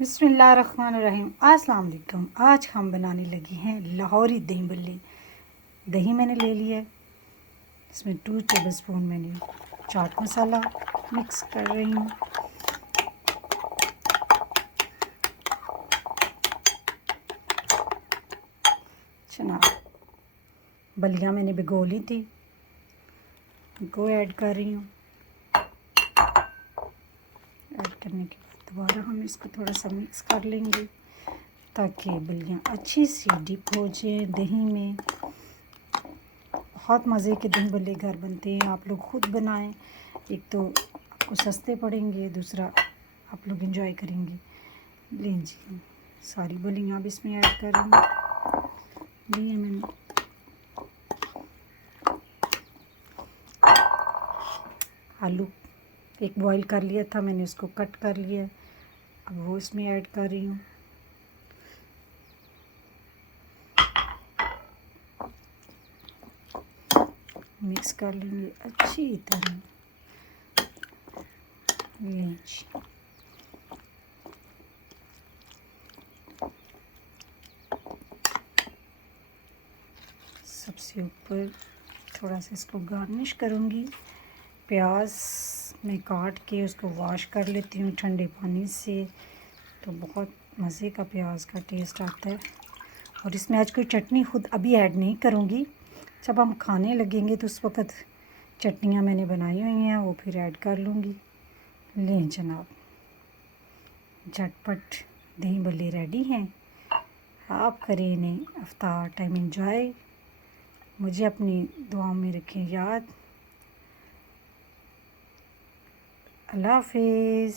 बिस्मिल्लाहिर्रहमानिर्रहीम। अस्सलाम वालेकुम। आज हम बनाने लगे हैं लाहौरी दही बल्ले। दही मैंने ले लिया है, इसमें 2 टेबलस्पून मैंने चाट मसाला मिक्स कर रही हूँ। चना बलियाँ मैंने भिगो ली थी, इनको ऐड कर रही हूँ। ऐड करने के बाद दोबारा हम इसको थोड़ा सा मिक्स कर लेंगे ताकि बलियाँ अच्छी सी डिप हो जाए दही में। बहुत मज़े के दही बल्ले घर बनते हैं, आप लोग ख़ुद बनाएं। एक तो आपको सस्ते पड़ेंगे, दूसरा आप लोग एंजॉय करेंगे। लीजिए सारी बलियाँ अब इसमें ऐड कर रही हूँ। लिए मैंने आलू एक बॉईल कर लिया था, मैंने उसको कट कर लिया, अब वो इसमें ऐड कर रही हूँ। मिक्स कर लेंगे अच्छी तरह। लीजिए सबसे ऊपर थोड़ा सा इसको गार्निश करूँगी। प्याज में काट के उसको वॉश कर लेती हूँ ठंडे पानी से, तो बहुत मज़े का प्याज का टेस्ट आता है। और इसमें आज कोई चटनी खुद अभी ऐड नहीं करूँगी, जब हम खाने लगेंगे तो उस वक़्त चटनियाँ मैंने बनाई हुई हैं वो फिर ऐड कर लूँगी। लें जनाब, झटपट दही बल्ले रेडी हैं। आप करें इन्हें इफ्तार टाइम एंजॉय। मुझे अपनी दुआओं में रखें याद। अल्लाह हाफ़िज़।